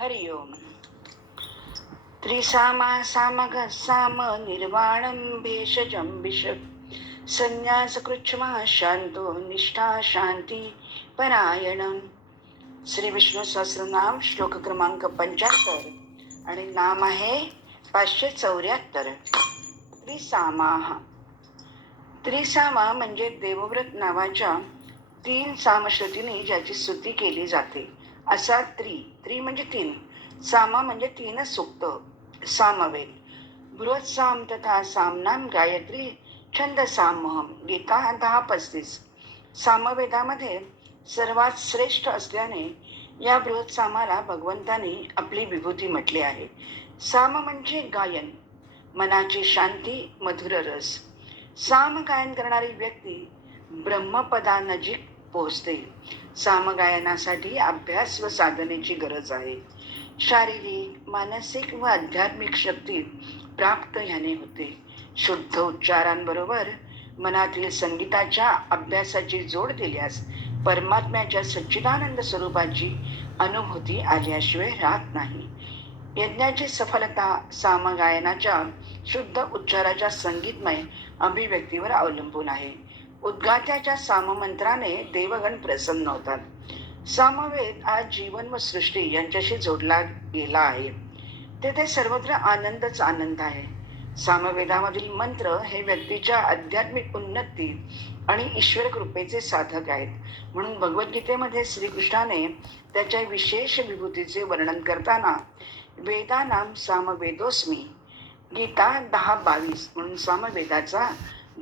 हरि ओम। त्रिसामा सामग साम निर्वाणं भेषजं विष। संन्यासकृच्छ्मा शांतो निष्ठा शांती परायण श्री विष्णू सहस्रनाम श्लोक क्रमांक पंच्याहत्तर आणि नाम आहे पाचशे चौऱ्याहत्तर। त्रिसामा। त्रिसामा म्हणजे देवव्रत नावाच्या तीन सामश्रुतीने ज्याची स्तुती केली जाते. असा त्रि त्रि म्हणजे तीन. सामा म्हणजे तीन सुक्त. सामवेद बृहत साम तथा सामनाम गायत्री छंद सामहम गीता दहा पस्तीस. सामवेदामध्ये सर्वात श्रेष्ठ असल्याने या बृहत सामाला भगवंताने आपली विभूती म्हटली आहे. साम म्हणजे गायन. मनाची शांती मधुर रस. साम गायन करणारी व्यक्ती ब्रह्मपदानजीक पोहोचते. सामगायनासाठी अभ्यास व साधनेची गरज आहे. शारीरिक मानसिक व आध्यात्मिक शक्ती प्राप्त ह्याने होते. शुद्ध उच्चारांबरोबर मनातील संगीताच्या अभ्यासाची जोड दिल्यास परमात्म्याच्या सच्चिदानंद स्वरूपाची अनुभूती आल्याशिवाय राहत नाही. यज्ञाची सफलता सामगायनाच्या शुद्ध उच्चाराच्या संगीतमय अभिव्यक्तीवर अवलंबून आहे. उद्गात्याच्या साममंत्राने देवगण प्रसन्न होतात. सामवेद आज जीवन व सृष्टी यांच्याशी जोडला गेला आहे. तेथे सर्वत्र आनंदच आनंद आहे. सामवेदामधील मंत्र हे व्यक्तीच्या आध्यात्मिक उन्नती आणि ईश्वर कृपेचे साधक आहेत. म्हणून भगवद्गीतेमध्ये श्रीकृष्णाने त्याच्या विशेष विभूतीचे वर्णन करताना वेदानाम सामवेदोस्मी गीता दहा बावीस म्हणून सामवेदाचा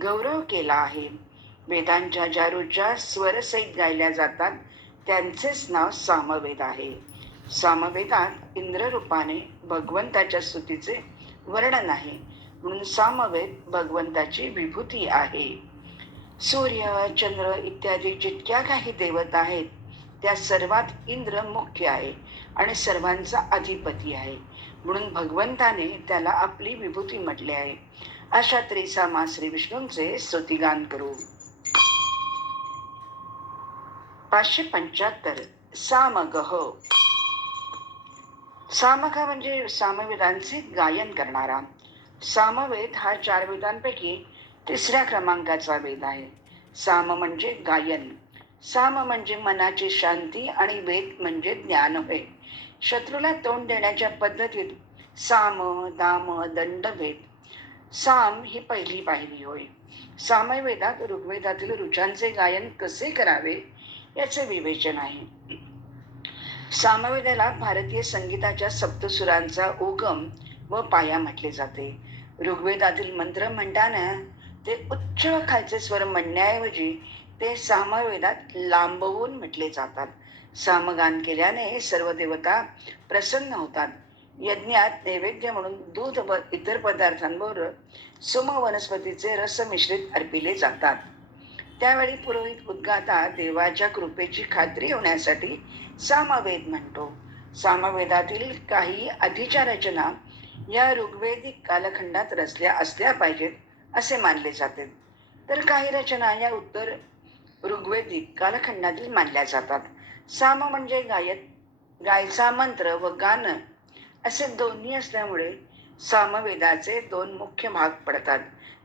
गौरव केला आहे. वेदांच्या ज्या रुच्या स्वरसहित गायल्या जातात त्यांचेच नाव सामवेद आहे. सामवेदात इंद्ररूपाने भगवंताच्या स्तुतीचे वर्णन आहे. म्हणून सामवेद भगवंताची विभूती आहे. सूर्य चंद्र इत्यादी जितक्या काही देवता आहेत त्या सर्वात इंद्र मुख्य आहे आणि सर्वांचा अधिपती आहे. म्हणून भगवंताने त्याला आपली विभूती म्हटले आहे. अशा त्रिसामा श्री विष्णूंचे स्तुतिगान करू. पाचशे पंच्याहत्तर. सामगह हो. सामग म्हणजे सामवेदांचे गायन करणारा. सामवेद हा चार वेदांपैकी तिसऱ्या क्रमांकाचा वेद आहे. साम म्हणजे गायन. साम म्हणजे मनाची शांती आणि वेद म्हणजे ज्ञान होय. शत्रूला तोंड देण्याच्या पद्धतीत साम दाम दंड वेद. साम ही पहिली पायरी होय. सामवेदात ऋग्वेदातील रुचांचे गायन कसे करावे? याचे विवेचन आहे. सामवेदाला भारतीय संगीताच्या सप्तसुरांचा उगम व पाया म्हटले जाते. ऋग्वेदातील मंत्र म्हणताना ते उच्च व खालचे स्वर म्हणण्याऐवजी ते सामवेदात लांबवून म्हटले जातात. सामगान केल्याने सर्व देवता प्रसन्न होतात. यज्ञात नैवेद्य म्हणून दूध व इतर पदार्थांबरोबर सुम वनस्पतीचे रस मिश्रित अर्पिले जातात. त्यावेळी पुरोहित उद्गाता देवाच्या कृपेची खात्री होण्यासाठी सामवेद म्हणतो. सामवेदातील काही आधीच्या रचना या ऋग्वेदिक कालखंडात रचल्या असल्या पाहिजेत असे मानले जाते. तर काही रचना या उत्तर ऋग्वेदिक कालखंडातील मानल्या जातात. साम म्हणजे गायत गायचा मंत्र व गाणं असे दोन्ही असल्यामुळे सामवेदाचे दोन मुख्य भाग पडतात.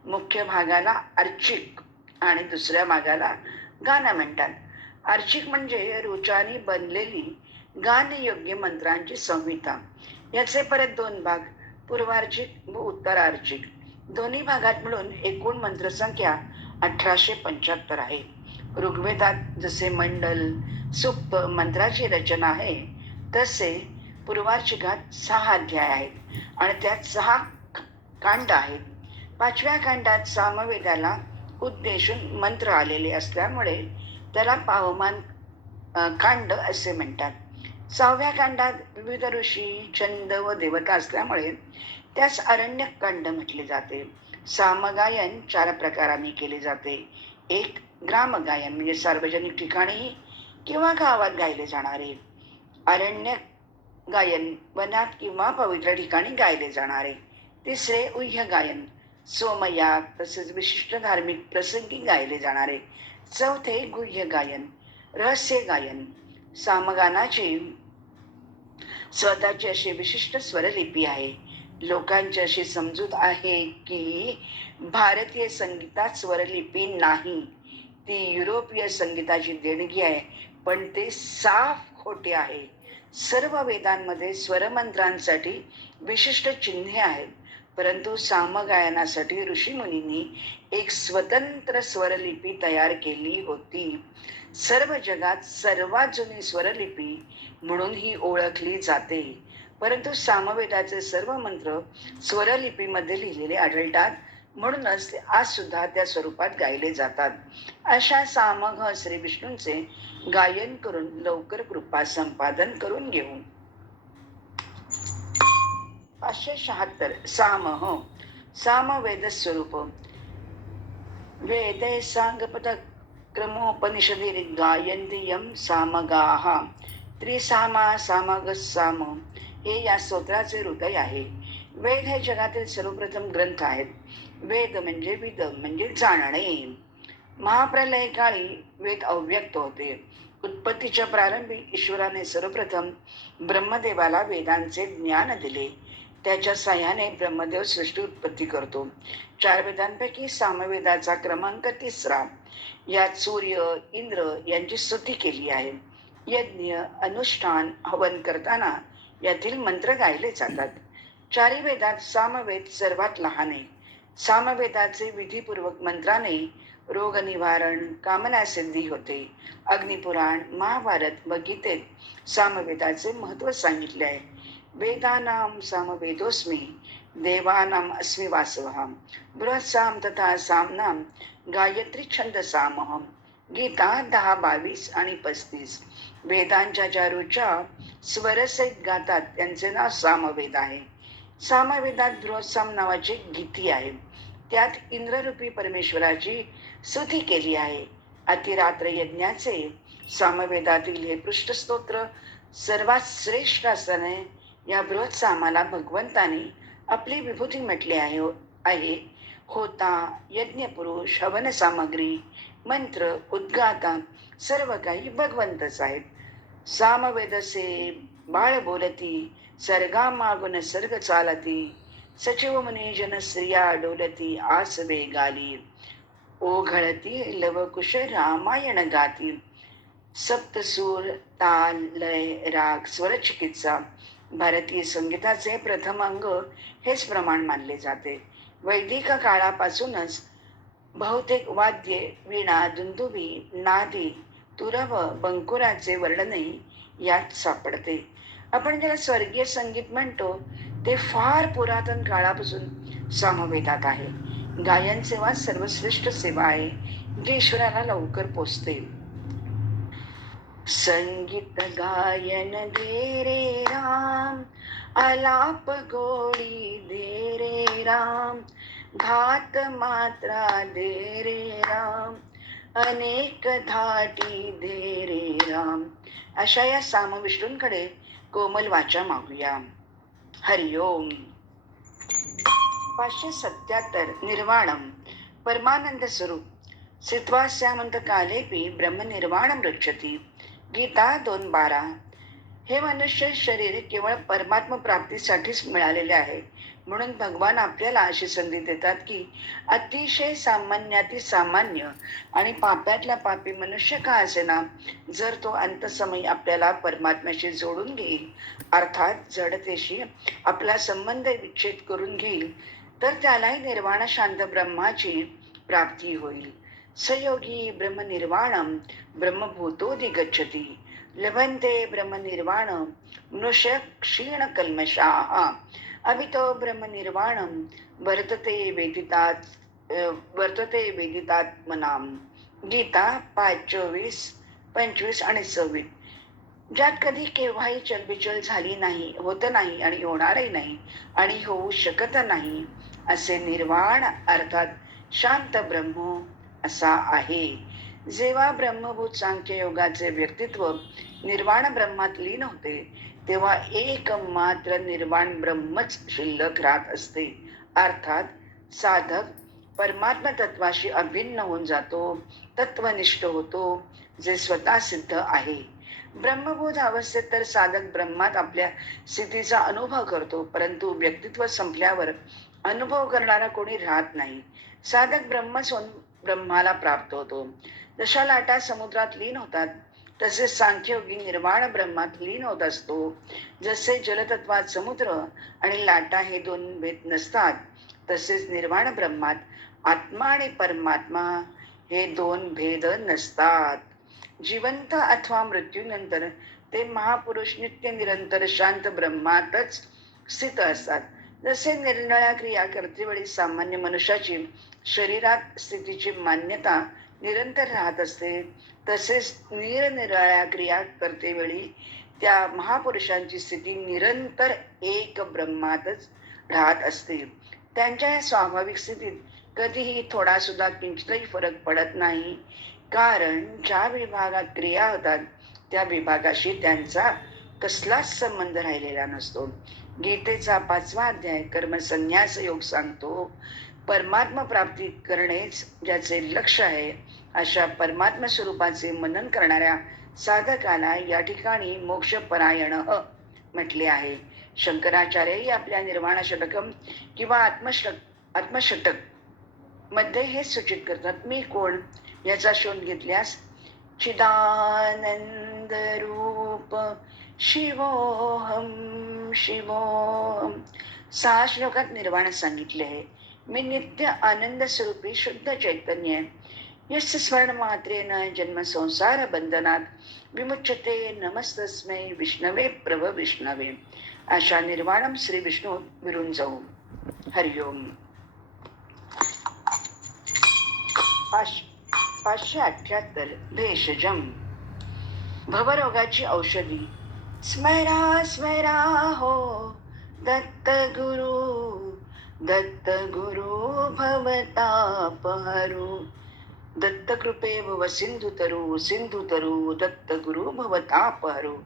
मुख्य भागाला अर्चिक आणि दुसऱ्या भागाला गाणं म्हणतात. अर्चिक म्हणजे रुचानी बनलेली गानयोग्य मंत्रांची संहिता. याचे परत दोन भाग पूर्वार्चिक व उत्तरार्चिक दोन्ही भागात मिळून एकूण मंत्रसंख्या अठराशे पंच्याहत्तर आहे. ऋग्वेदात जसे मंडल सुप्त मंत्राची रचना आहे तसे पूर्वार्चिकात सहा अध्याय आहेत आणि त्यात सहा कांड आहेत. पाचव्या कांडात सामवेदाला उद्देशून मंत्र आलेले असल्यामुळे त्याला पावमान कांड असे म्हणतात. सहाव्या कांडात विविध ऋषी छंद व देवता असल्यामुळे त्यास अरण्य कांड म्हटले जाते. सामगायन चार प्रकारांनी केले जाते. एक ग्रामगायन म्हणजे सार्वजनिक ठिकाणी किंवा गावात गायले जाणारे. अरण्य गायन वनात किंवा पवित्र ठिकाणी गायले जाणारे. तिसरे उह्य गायन सोमयाग तसेच विशिष्ट धार्मिक प्रसंगी गायले जाणारे. चौथे गुह्य गायन रहस्य गायन. सामगानाची स्वतःची अशी विशिष्ट स्वरलिपी आहे. लोकांची अशी समजूत आहे की भारतीय संगीतात स्वरलिपी नाही. ती युरोपीय संगीताची देणगी आहे पण ते साफ खोटे आहे. सर्व वेदांमध्ये स्वरमंत्रांसाठी विशिष्ट चिन्हे आहेत. परंतु सामगायनासाठी ऋषीमुनींनी एक स्वतंत्र स्वरलिपी तयार केली होती. सर्व जगात सर्वात जुनी स्वरलिपी म्हणून ही ओळखली जाते. परंतु सामवेदाचे सर्व मंत्र स्वरलिपीमध्ये लिहिलेले आढळतात. म्हणूनच ते आज सुद्धा त्या स्वरूपात गायले जातात. अशा सामघ श्री विष्णूंचे गायन करून लवकर कृपा संपादन करून घेऊ पाचशे शहात्तर. साम हो. साम वेद स्वरूप. वेदे सांगपद क्रमोपनिषदि गायन्ति यं सामगाः. त्रिसामा सामग साम. हे या स्तोत्राचे हृदय आहे. वेद हे जगातील सर्वप्रथम ग्रंथ आहेत. वेद म्हणजे विद म्हणजे जाणणे. महाप्रलय काळी वेद अव्यक्त होते. उत्पत्तीच्या प्रारंभी ईश्वराने सर्वप्रथम ब्रह्मदेवाला वेदांचे ज्ञान दिले. त्याच्या सहाय्याने ब्रह्मदेव सृष्टी उत्पत्ती करतो. चार वेदांपैकी सामवेदाचा क्रमांक तिसरा यात सूर्य इंद्र यांची स्तुती केली आहे. यज्ञ अनुष्ठान हवन करताना यातील मंत्र गायले जातात. चारी वेदात सामवेद सर्वात लहान आहे. सामवेदाचे विधीपूर्वक मंत्राने रोगनिवारण कामना सिद्धी होते. अग्निपुराण महाभारत व गीतेत सामवेदाचे महत्त्व सांगितले आहे. वेदानाम सामवेदोऽस्मि देवानाम अस्मि वासवः। बृहत्साम तथा सामनाम गायत्री छंद सामहम गीता दहा बावीस आणि पस्तीस। वेदांच्या ज्या ऋचा स्वरसहित गातात त्यांचे नाव सामवेद आहे। सामवेदात बृहत्साम नावाची गीती आहे। त्यात इंद्ररूपी परमेश्वराची स्तुती केली आहे। अतिरात्र यज्ञाचे सामवेदातील हे पृष्ठस्तोत्र सर्वात श्रेष्ठ असल्याने या बृहत सामाला भगवंताने आपली विभूती म्हटली आहे आहे. होता यज्ञपुरुष हवन सामग्री मंत्र उद्गाता सर्व काही भगवंतच आहेत. सामवेदसे बाळ बोलती सर्गा मागून सर्ग चालती सचिव मुनिजन स्त्रिया डोलती आस वेगाली ओघळती लवकुश रामायण गाती. सप्तसूर ताल लय राग स्वरचिकित्सा भारतीय संगीताचे प्रथम अंग हेच प्रमाण मानले जाते. वैदिक काळापासूनच बहुतेक वाद्ये वीणा दुंदुबी नादी तुरव बंकुराचे वर्णनही यात सापडते. आपण ज्याला स्वर्गीय संगीत म्हणतो ते फार पुरातन काळापासून सामवेदात आहे. गायन सेवा सर्वश्रेष्ठ सेवा आहे. जी ईश्वराला लवकर पोचते. संगीत गायन दे रे राम आलाप गोडी दे रे राम घात मात्रा दे रे राम अनेक धाटी दे रे राम. अशा या सामविष्णूंकडे कोमल वाचा मागूया. हरिओम पाचशे सत्याहत्तर निर्वाणम परमानंद स्वरूप. सित्वास्यामंत कालेपी ब्रह्मनिर्वाणम रक्षती. गीता दोन बारा. हे मनुष्य शरीर केवळ परमात्म प्राप्तीसाठीच मिळालेले आहे. म्हणून भगवान आपल्याला अशी संधी देतात की अतिशय सामान्याती सामान्य आणि पाप्यातला पापी मनुष्य का असेना जर तो अंतसमयी आपल्याला परमात्म्याशी जोडून घेईल अर्थात जडतेशी आपला संबंध विच्छेद करून घेईल तर त्यालाही निर्वाण शांत ब्रह्माची प्राप्ती होईल. सयोगी ब्रह्मनिर्वाणम ब्रह्मभूतोदि गच्छति लभन्ते ब्रह्मनिर्वाणं मनुष्य क्षीण कल्मषाः अभितो ब्रह्मनिर्वाणम वर्तते वेदितात् वर्तते वेदितात्मनाम। गीता पाच चोवीस पंचवीस आणि सव्वीस। ज्यात कधी केव्हाही चलबिचल झाली नाही होत नाही आणि होणारही नाही आणि होऊ शकत नाही असे निर्वाण अर्थात शांत ब्रह्म असा आहे. जेव्हा ब्रह्मभूत सांख्य योगाचे व्यक्तित्व निर्वाण ब्रह्मात लीन होते तेव्हा एक मात्र निर्वाण ब्रह्मच शिल्लक राहत असते. अर्थात साधक परमात्म तत्वाशी अभिन्न होऊन जातो तत्वनिष्ठ होतो जे स्वतः सिद्ध आहे. ब्रह्मबोध अवस्थेत तर साधक ब्रह्मात आपल्या स्थितीचा अनुभव करतो परंतु व्यक्तित्व संपल्यावर अनुभव करणारा कोणी राहत नाही. साधक ब्रह्मसोन ब्रह्माला प्राप्त होतो. जशा लाटा समुद्रात लीन होतात तसेच सांख्ययोगी निर्वाण ब्रह्मात लीन होत असतो. जसे जलतत्वात समुद्र आणि लाटा हे दोन भेद नसतात तसेच निर्वाण ब्रह्मात आत्मा आणि परमात्मा हे दोन भेद नसतात. जिवंत अथवा मृत्यूनंतर ते महापुरुष नित्य निरंतर शांत ब्रह्मातच स्थित असतात. जसे निर्णया क्रिया करतेवेळी सामान्य मनुष्याची शरीरात स्थितीची मान्यता निरंतर राहत असते. तसेच निरनिराळ्या क्रिया करतेवेळी त्या महापुरुषांची स्थिती निरंतर एक ब्रह्मातच राहत असते. त्यांच्या या स्वाभाविक स्थितीत कधीही थोडा सुद्धा किंचितही फरक पडत नाही. कारण ज्या विभागात क्रिया होतात त्या विभागाशी त्यांचा कसलाच संबंध राहिलेला नसतो. गीतेचा पाचवा अध्याय कर्मसन्यास योग सांगतो. परमात्मा प्राप्ती करणेच ज्याचे लक्ष आहे अशा परमात्म स्वरूपाचे मनन करणाऱ्या साधकाला या ठिकाणी मोक्षपरायण म्हटले आहे. शंकराचार्यही आपल्या निर्वाण शतकम किंवा आत्मषटक आत्मशतकमध्ये हे सूचित करतात मी कोण? याचा शोध घेतल्यास चिदानंद रूप शिवोहम शिवोहम सहा श्लोकात निर्वाण सांगितले आहे. मी नित्य आनंद स्वरूपी शुद्ध चैतन्य. आहे यस्य स्मरण मात्रेन जन्म संसार बंधनात विमुच्यते नमस्तस्मै विष्णवे प्रभ विष्णवे. अशा निर्वाणम श्री विष्णू विरून जाऊ हरिओम पाचशे अठ्याहत्तर भेषजम भवरोगाची औषधी. स्मरा स्मरा हो दत्त गुरु दत्तगुरु भवतापहरू। दत्त कृपे भव सिंधु तरु सिंधु तरु दत्त भवतापहरू।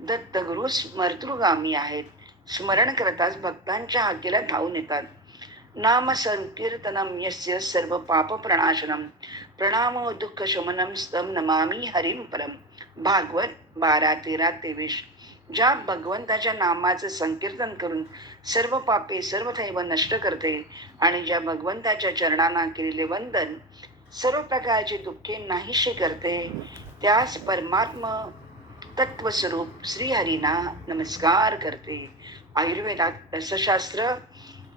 दत्त गुरु स्मर्तृगामी आहेत स्मरण करताच भक्तांच्या हाकेला धावून येतात। नाम संकीर्तनम यस्य सर्व पाप प्रणाशनम प्रणामो दुःख शमनम स्तम नमामी हरिम परम भागवत बारा तेरा तेवीस। ज्या भगवंताच्या नामाचं संकीर्तन करून सर्व पापे सर्व थैव नष्ट करते आणि ज्या भगवंताच्या चरणांना केलेले वंदन सर्व प्रकारचे दुःखे नाहीशे करते त्यास परमात्म तत्वस्वरूप श्रीहरीना नमस्कार करते. आयुर्वेदात रसशास्त्र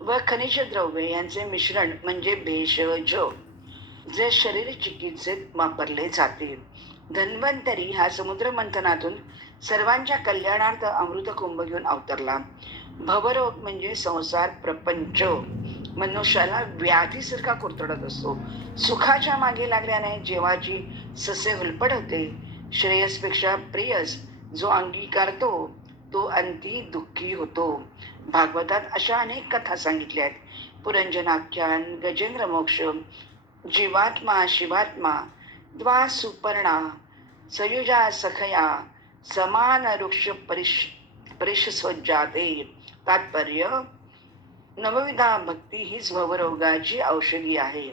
व खनिज द्रव्य यांचे मिश्रण म्हणजे भेषज जे शरीर चिकित्सेत वापरले जाते. धन्वंतरी हा समुद्र मंथनातून सर्वांच्या कल्याणार्थ अमृत कुंभ घेऊन अवतरला. भवरोग म्हणजे संसार प्रपंच. मनुष्याला व्याधीसारखा कुरतडत असतो. सुखाच्या मागे लागल्याने जेवाची ससे हुलपड होते. श्रेयसपेक्षा प्रेयस जो अंगीकारतो तो अंती दुःखी होतो. भागवतात अशा अनेक कथा सांगितल्या आहेत. पुरंजनाख्यान गजेंद्र मोक्ष जीवात्मा शिवात्मा द्वा सुपर्णा सयुजा सखया समान वृक्ष परिश परिशस्वजाते तात्पर्य नवविधा भक्ती हीच भवरोगाची औषधी आहे.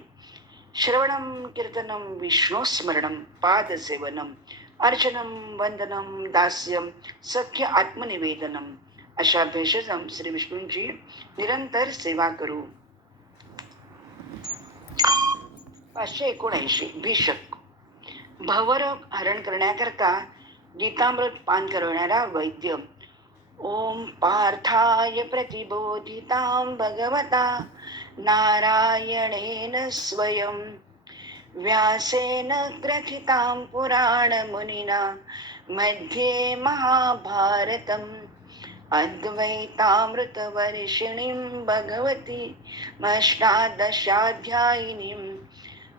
श्रवणम कीर्तनम विष्णुस्मरणम पादसेवनम अर्चनम वंदनम दास्यम सख्य आत्मनिवेदनम अशा भेषजम श्री विष्णूंची निरंतर सेवा करू. पाचशे एकोणऐंशी भीषक. भवरोग हरण करण्याकरता गीतामृत पान करवणारा वैद्य. ओम पार्थाय प्रतिबोधितां भगवता. नारायणेन स्वयं. व्यासेन ग्रथितां पुराणमुनिना. मध्ये महाभारतम्. अद्वैतामृतवर्षिणीं भगवती. अष्टादशाध्यायिनीं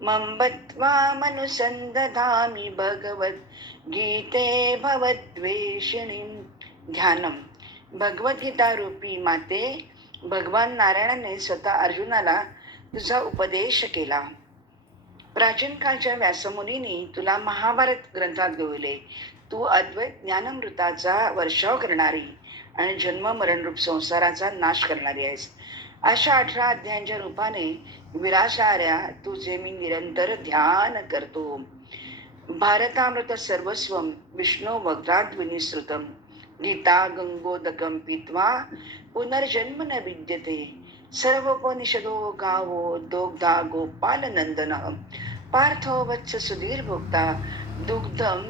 मम्बत्वामनुसन्दधामि भगवद्गीते भवद्वेषिणीं ध्यानम। भगवद्गीता रूपी माते भगवान नारायणाने स्वतः अर्जुनाला तुझा उपदेश केला। प्राचीन काळच्या व्यासमुनींनी तुला महाभारत ग्रंथात गवले। तू अद्वैत ज्ञानमृताचा वर्षाव करणारी आणि जन्म मरणरूप संसाराचा नाश करणारी आहेस। अशा अठरा अध्यायांच्या रूपाने विराशाऱ्या तुझे मी निरंतर ध्यान करतो. भारतामृत सर्वस्वं विष्णू वक्राद्विनिसृतं गीता गंगोदकम पीत्वा पुनर्जन्म न विद्यते. सर्वोपनिषदो गावो दोग्धा गोपालनंदन पार्थो वत्स सुधीर भोक्ता दुग्धम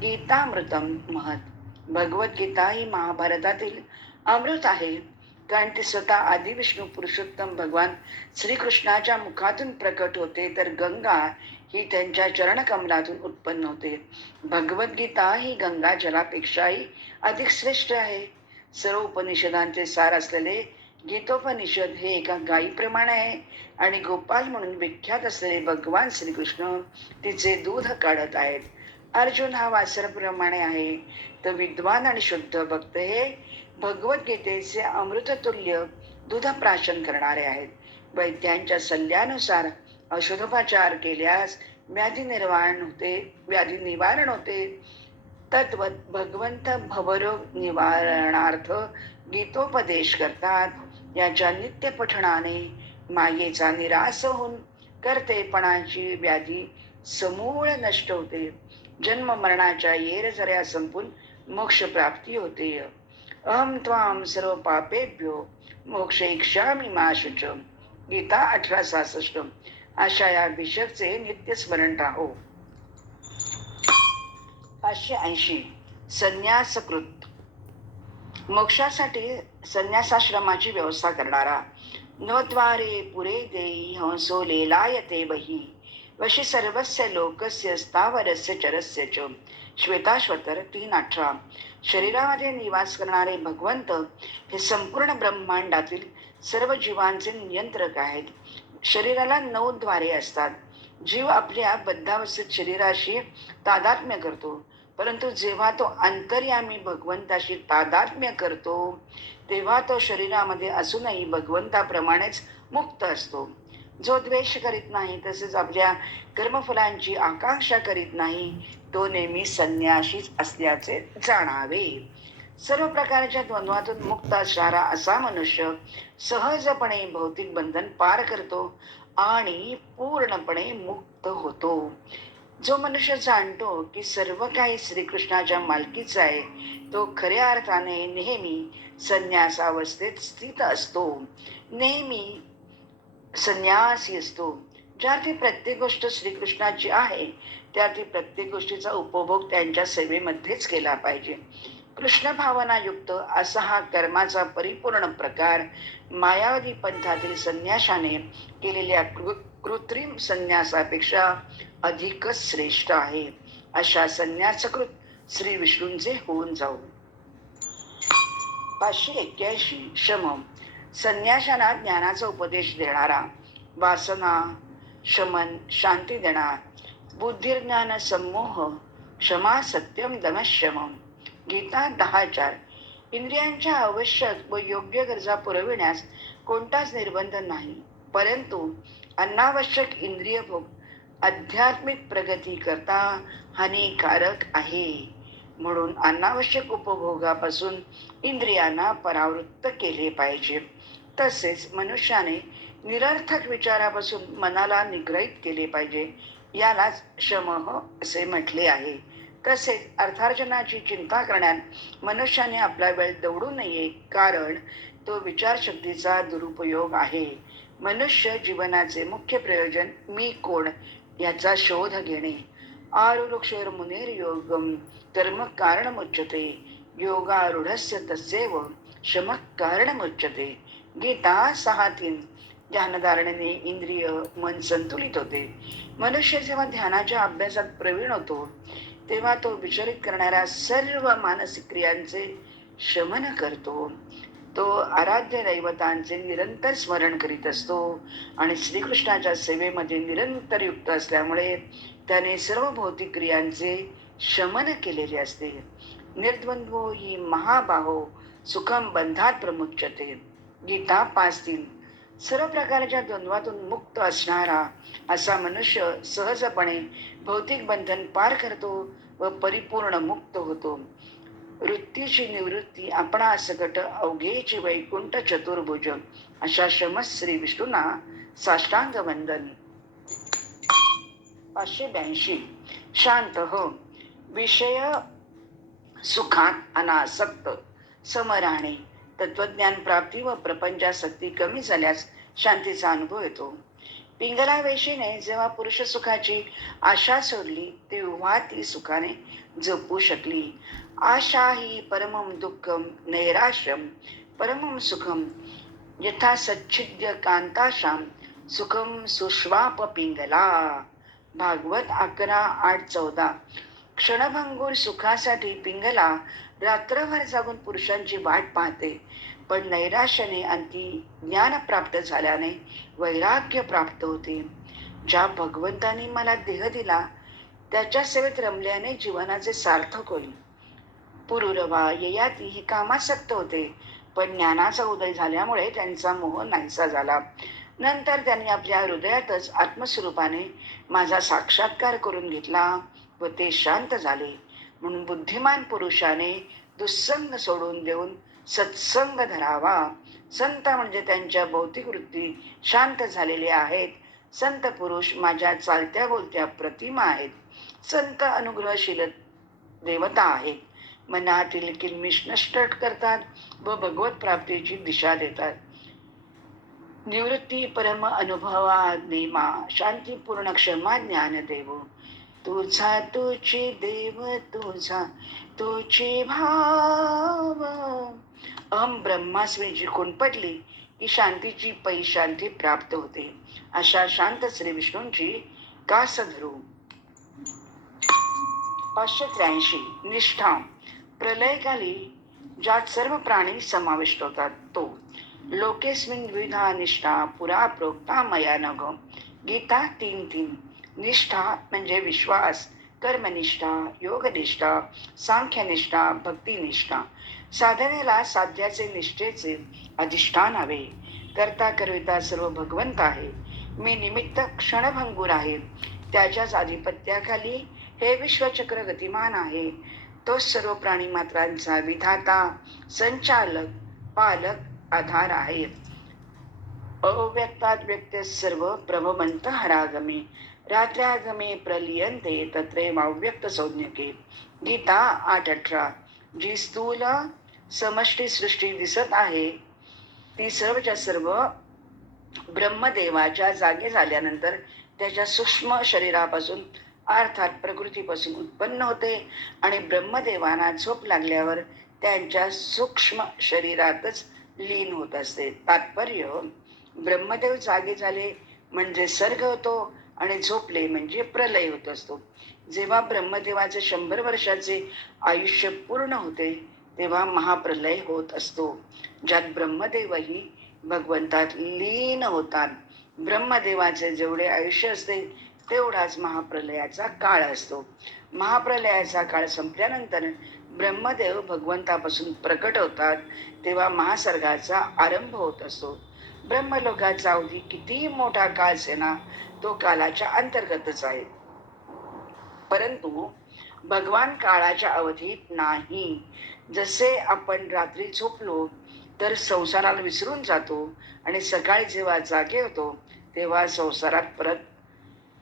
गीतामृतम महत. भगवद्गीता ही महाभारतातील अमृत आहे. कारण ती स्वतः आदिविष्णू पुरुषोत्तम भगवान श्रीकृष्णाच्या मुखातून प्रकट होते तर गंगा ही त्यांच्या चरणकमलातून उत्पन्न होते. भगवद्गीता ही गंगा जलापेक्षाही अधिक श्रेष्ठ आहे. सर्व उपनिषदांचे सार असलेले गीतोपनिषद हे एका गायीप्रमाणे आहे आणि गोपाल म्हणून विख्यात असलेले भगवान श्रीकृष्ण तिचे दूध काढत आहेत. अर्जुन हा वासरप्रमाणे आहे. तर विद्वान आणि शुद्ध भक्त हे भगवद्गीतेचे अमृततुल्य दुधप्राशन करणारे आहेत. वैद्यांच्या सल्ल्यानुसार औषधोपचार केल्यास व्याधी निर्वाण होते व्याधी निवारण होते. तत्व भगवंत भवरोग निवारणार्थ गीतोपदेश करतात. याच्या नित्य पठणाने मायेचा निराश होऊन करतेपणाची व्याधी समूळ नष्ट होते. जन्म मरणाच्या येरझऱ्या संपून मोक्ष प्राप्ती होते. अम त्वाम सर्व पापेभ्यो मोक्ष इच्छामी मा शुच। गीता अठरा सहासष्ट। अशा या भिषकचे नित्य स्मरण राहो पाचशे ऐंशी। संन्यासकृत। मोक्षासाठी संन्यासाश्रमाची व्यवस्था करणारा। नवद्वारे पुरे देई हंसो लेलायते बही। वशी सर्वस्य लोकस्य स्थावरस्य चरस्य च। श्वेताश्वतर तीन अठरा। शरीरामध्ये निवास करणारे भगवंत हे संपूर्ण ब्रह्मांडातील सर्व जीवांचे नियंत्रक आहेत. शरीराला नऊ द्वारे असतात. जीव आपल्या बद्धावस्थित शरीराशी तादात्म्य करतो. परंतु जेव्हा तो अंतर्यामी भगवंताशी तादात्म्य करतो तेव्हा तो शरीरामध्ये असूनही भगवंताप्रमाणेच मुक्त असतो. जो द्वेष करीत नाही तसेच आपल्या कर्मफलांची आकांक्षा करीत नाही तो नेहमी संन्याशीच असल्याचे जाणावे. सर्व प्रकारच्या द्वंद्वातून मुक्त असणारा असा मनुष्य सहजपणे भौतिक बंधन पार करतो आणि पूर्णपणे मुक्त होतो. जो मनुष्य जाणतो की सर्व काही श्रीकृष्णाच्या मालकीचा आहे तो खऱ्या अर्थाने नेहमी संन्यासावस्थेत स्थित असतो. नेहमी संन्यासी असतो. ज्यार्थी प्रत्येक गोष्ट श्रीकृष्णाची आहे त्यार्थी प्रत्येक गोष्टीचा उपभोग त्यांच्या सेवेमध्येच केला पाहिजे. कृष्ण भावनायुक्त असा हा कर्माचा परिपूर्ण प्रकार मायावादी पंथातील संन्यासाने केलेल्या कृ कृत्रिम संन्यासापेक्षा अधिकच श्रेष्ठ आहे. अशा संन्यासकृत श्री विष्णूंचे होऊन जाऊ. पाचशे एक्क्याऐंशी शमम. संन्याशांना ज्ञानाचा उपदेश देणारा वासना शमन शांती देणार बुद्धिर्ज्ञान समूह क्षमा सत्यम दमशम गीता दहा चार. इंद्रियांच्या आवश्यक व योग्य गरजा पुरविण्यास कोणताच निर्बंध नाही. परंतु अनावश्यक इंद्रिय भोग आध्यात्मिक प्रगती करता हानिकारक आहे. म्हणून अनावश्यक उपभोगापासून इंद्रियांना परावृत्त केले पाहिजे. तसेच मनुष्याने निरर्थक विचारापासून मनाला निग्रहित केले पाहिजे यालाच शमह असे म्हटले आहे. तसेच अर्थार्जनाची चिंता करण्यात मनुष्याने आपला वेळ दौडू नये कारण तो विचारशक्तीचा दुरुपयोग आहे. मनुष्य जीवनाचे मुख्य प्रयोजन मी कोण याचा शोध घेणे. आरुक्षर मुनेर योगम कर्म कारणमुच्यते. योगारूढस्य तस्यैव शमः कारणमुच्यते. गीता सहा तीन ध्यानधारणेने इंद्रिय मन संतुलित होते. मनुष्य जेव्हा ध्यानाच्या अभ्यासात प्रवीण होतो तेव्हा तो विचलित करणाऱ्या सर्व मानसिक क्रियांचे शमन करतो. तो आराध्य दैवतांचे निरंतर स्मरण करीत असतो आणि श्रीकृष्णाच्या सेवेमध्ये निरंतर युक्त असल्यामुळे त्याने सर्व भौतिक क्रियांचे शमन केलेले असते. निर्द्वंद्वो ही महाबाहो सुखम बंधात प्रमुच्यते. गीता पाच दिन. सर्व प्रकारच्या द्वंद्वातून मुक्त असणारा असा मनुष्य सहजपणे भौतिक बंधन पार करतो व परिपूर्ण मुक्त होतो. वृत्तीची निवृत्ती आपणा सकट अवघेची वैकुंठ चतुर्भुज अशा शमस श्री विष्णूंना साष्टांग वंदन. पाचशे ब्याऐंशी. शांत हो. विषय सुखात अनासक्त. समराणे. तत्वज्ञान प्राप्ती व प्रपंचासक्ती कमी झाल्यास शांतीचा अनुभव येतो. पिंगला वेशीने जेव्हा पुरुष सुखाची आशा सोडली तेव्हा ती सुखाने जपू शकली. आशा ही परमम दुःखम नैराश्यम परमम सुखम यथा सच्छिद्य कांताशाम सुखम सुश्वाप पिंगला. भागवत अकरा आठ चौदा. क्षणभंगूर सुखासाठी पिंगला रात्रभर जागून पुरुषांची वाट पाहते. पण नैराश्याने अंती ज्ञान प्राप्त झाल्याने वैराग्य प्राप्त होते. ज्या भगवंतानी मला देह दिला त्याच्या सेवेत रमल्याने जीवनाचे सार्थक होईल. पुरुरवा ययाती हे कामासक्त होते पण ज्ञानाचा उदय झाल्यामुळे त्यांचा मोह नाहीसा झाला. नंतर त्यांनी आपल्या हृदयातच आत्मस्वरूपाने माझा साक्षात्कार करून घेतला व ते शांत झाले. म्हणून बुद्धिमान पुरुषाने दुस्संग सोडून देऊन सत्संग धरावा. संत म्हणजे त्यांच्या भौतिक वृत्ती शांत झालेल्या आहेत. संत पुरुष माझ्या चालत्या बोलत्या प्रतिमा आहेत. संत अनुग्रहशील देवता आहेत. मनातील किलमिश नष्ट करतात व भगवत प्राप्तीची दिशा देतात. निवृत्ती परम अनुभवा नेमा शांतीपूर्ण क्षमा ज्ञान देव तुझा तुझे देव तुझा तुझे भाव. अहम ब्रह्मास्मी जी कोण पडली की शांतीची पै शांती प्राप्त होते. अशा शांत श्री विष्णूंची का सधरू पाचशे त्र्याऐंशी निष्ठा. प्रलयकाली ज्यात सर्व प्राणी समाविष्ट होतात तो. लोकेस्मिन द्विधा निष्ठा पुरा प्रोक्ता मया नग गीता तीन तीन. निष्ठा म्हणजे विश्वास कर्मनिष्ठा योगनिष्ठा सांख्यनिष्ठा भक्तिनिष्ठा. साधनेला साध्याचे निष्ठेचे अधिष्ठान हवे. करता करविता सर्व भगवंत आहे. मी निमित्त क्षणभंगूर आहे. त्याच्याच आधिपत्याखाली हे विश्वचक्र गतिमान आहे. तो सर्व प्राणी मात्रांचा विधाता संचालक पालक आधार आहे. अव्यक्तात व्यक्त सर्व प्रभवंत हरागमी. रात्रागमे प्रलियन्ते तत्रे अव्यक्त संज्ञके गीता आठ अठरा। जी स्थूल समष्टी सृष्टी दिसत आहे ती सर्वच्या सर्व ब्रह्मदेवाच्या जागे झाल्यानंतर त्याच्या सूक्ष्म शरीरापासून अर्थात प्रकृतीपासून उत्पन्न होते आणि ब्रह्मदेवांना झोप लागल्यावर त्यांच्या सूक्ष्म शरीरातच लीन होत असते. तात्पर्य ब्रह्मदेव जागे झाले म्हणजे सर्ग होतो आणि झोपले म्हणजे प्रलय होत असतो. जेव्हा ब्रह्मदेवाचे शंभर वर्षाचे आयुष्य पूर्ण होते तेव्हा महाप्रलय होत असतो. ज्यात ब्रह्मदेवही भगवंतात लीन होतात. ब्रह्मदेवाचे जेवढे आयुष्य असते तेवढाच महाप्रलयाचा काळ असतो. महाप्रलयाचा काळ संपल्यानंतर ब्रह्मदेव भगवंतापासून प्रकट होतात तेव्हा महासर्गाचा आरंभ होत असतो. ब्रह्मलोकाचा अवधी किती मोठा काळ सेना तो कालाच्या अंतर्गतच आहे. परंतु भगवान काळाच्या अवधीत नाही. जसे आपण रात्री झोपलो तर संसाराला विसरून जातो आणि सकाळी जेव्हा जागे होतो तेव्हा संसारात परत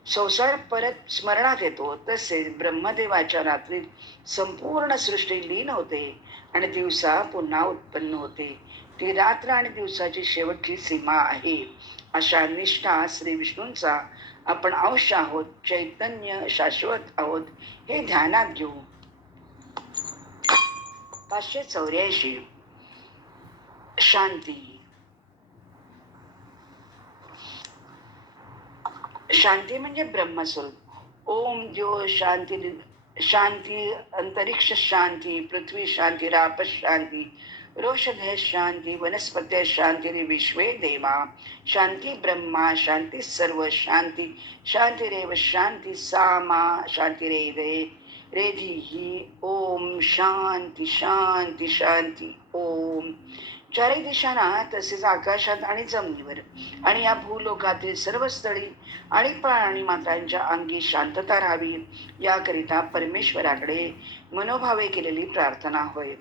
संसार परत स्मरणात येतो. तसेच ब्रह्मदेवाच्या रात्रीत संपूर्ण सृष्टी लीन होते आणि दिवसा पुन्हा उत्पन्न होते. ती रात्र आणि दिवसाची शेवटची सीमा आहे. अशा निष्ठा श्री विष्णूंचा आपण अंश आहोत चैतन्य शाश्वत आहोत हे ध्यानात घेऊ. पाचशे चौऱ्याऐंशी. शांती. शांती म्हणजे ब्रह्मस्वरूप. ओम ज्यो शांती शांती अंतरिक्ष शांती पृथ्वी शांती राप शांती रोषधय शांती वनस्पत्य शांती विश्वे देवा। शांती ब्रह्मा शांती सर्व शांती शांतिरेव शांती सामा रे रेधी ही ओम शांती शांती शांती ओम। चारही दिशांना तसेच आकाशात आणि जमिनीवर आणि या भूलोकातील सर्व स्थळी आणि प्राणी मात्रांच्या अंगी शांतता राहावी याकरिता परमेश्वराकडे मनोभावे केलेली प्रार्थना होय.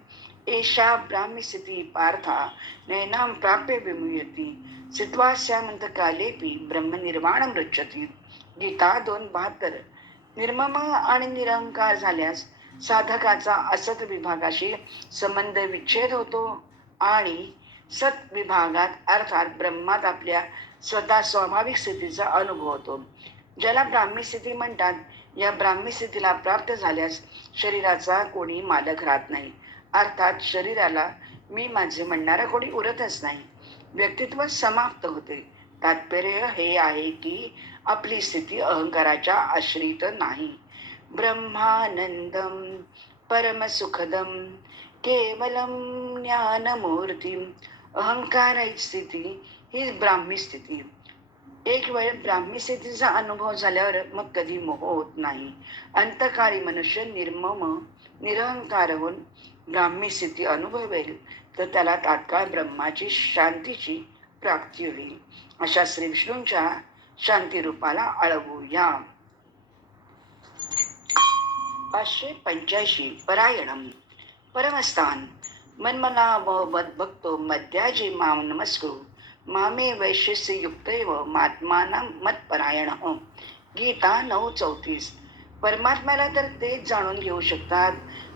एषा ब्राह्मी पार्था नैनाम प्राप्य विमुयती सित्वास्यामंत ब्रह्मनिर्वाणं ब्रह्मनिर्वाण गीता दोन बहात्तर। निर्मम आणि निरंकार झाल्यास साधकाचा असत विभागाशी संबंध विच्छेद होतो आणि सत विभागात अर्थात ब्रह्मात आपल्या स्वतः स्वाभाविक स्थितीचा अनुभव होतो. ज्याला ब्राह्मी स्थिती म्हणतात या ब्राह्मी स्थितीला प्राप्त झाल्यास शरीराचा कोणी मालक राहत नाही. अर्थात शरीराला मी माझे म्हणणारा कोणी उरतच नाही. व्यक्तित्व समाप्त होते. तात्पर्य हे आहे की आपली स्थिती अहंकाराच्या आश्रित नाही. ब्रह्मानंदम परमसुखदम केवलम ज्ञानमूर्ती अहंकार स्थिती ही ब्राह्मी स्थिती. एक वेळ ब्राह्मी स्थितीचा अनुभव झाल्यावर मग कधी मोह होत नाही. अंतकाळी मनुष्य निर्मम निरहंकार होऊन ब्राह्मी स्थिती अनुभवेल तर त्याला तात्काळ ब्रह्माची शांतीची प्राप्ती होईल. अशा श्री विष्णूंच्या शांती रूपाला अळवूया. पाचशे पंच्याऐंशी परायणम. परमस्थान. मनमना व बघतो मद्याजी माम नमस्कृ. मामे वैशिष्य युक्तैव महात्माना मतपरायण गीता नऊ चौतीस. परमात्म्याला तर तेच जाणून घेऊ शकतात.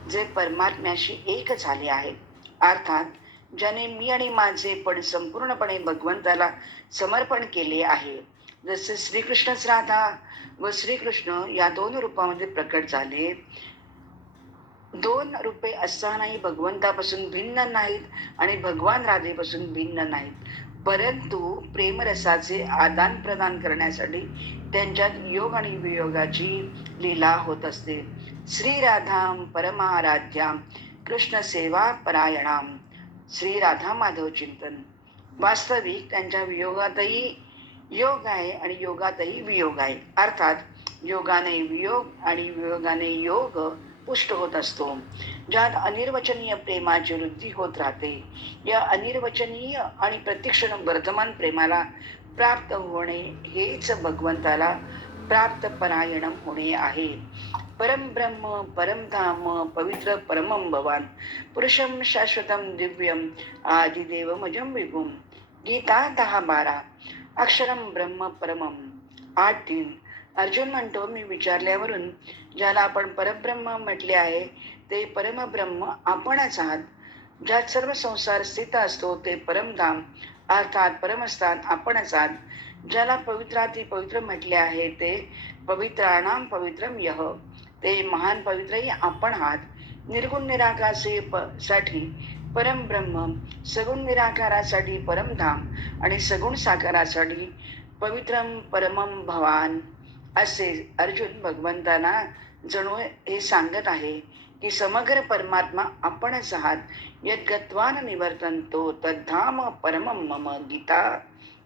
जे परमात्म्याशी एक झाले आहे. अर्थात ज्याने मी आणि माझे पण संपूर्णपणे भगवंताला समर्पण केले आहे. जसे श्रीकृष्णच राधा व श्रीकृष्ण या दोन रूपामध्ये प्रकट झाले. दोन रूपे असतानाही भगवंतापासून भिन्न नाहीत आणि भगवान राधेपासून भिन्न नाहीत. परंतु प्रेमरसाचे आदान प्रदान करण्यासाठी त्यांच्यात योग आणि वियोगाची लीला होत असते. श्रीराधाम परमाराध्याम कृष्ण सेवा परायणाम श्री राधा माधव चिंतन। वास्तविक त्यांच्या वियोगातही योग आहे आणि योगातही वियोग आहे. अर्थात योगाने वियोग आणि वियोगाने योग पुष्ट होत असतो. ज्यात अनिर्वचनीय प्रेमाची वृद्धी होत राहते. या अनिर्वचनीय आणि प्रतिक्षण वर्धमान प्रेमाला प्राप्त होणे हेच भगवंताला प्राप्त परायणम होणे आहे. परमब्रह्म परमधाम पवित्र परमं भवान। पुरुषम शाश्वतम दिव्यम आदिदेवमजम विभुम गीता दहा बारा अक्षरम ब्रह्म परमम आठ तीन अर्जुन म्हणतो मी विचारल्यावरून ज्याला आपण परब्रह्म म्हटले आहे ते परमब्रह्म आपणच आहात. ज्यात सर्व संसार स्थित असतो ते परमधाम अर्थात परमस्थान आपणच आहात. ज्याला पवित्राती पवित्र म्हटले आहे ते पवित्राणाम पवित्रम यह ते महान पवित्रही आपण आहात. निर्गुण निराकाराचे प साठी परमब्रह्म सगुण निराकारासाठी परमधाम आणि सगुण साकारासाठी पवित्रम परमम भवान असे अर्जुन भगवंतांना जणू हे सांगत आहे की समग्र परमात्मा आपणच आहात. यद्गत्वान निवर्तनतो तद्धाम परमम मम गीता.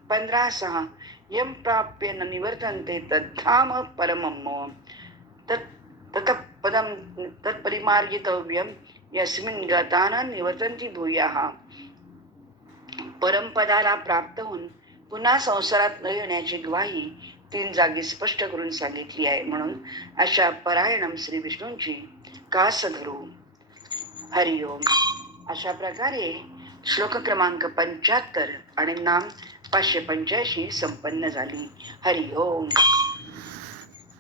पंधरा सहा यम प्राप्य न निवर्तनते तद्धाम परमम मम. तत् तत पदम तत्परिमार्गितव्यम यस्मिन गतान निवर्तन्ति भूयाः। परमपदाला प्राप्त होऊन पुन्हा संसारात न येण्याची ग्वाही तीन जागी स्पष्ट करून सांगितली आहे म्हणून अशा परायणम श्री विष्णूंची कास धरू हरिओम अशा प्रकारे श्लोक क्रमांक पंच्याहत्तर आणि नाम पाचशे पंच्याऐंशी संपन्न झाली। हरिओम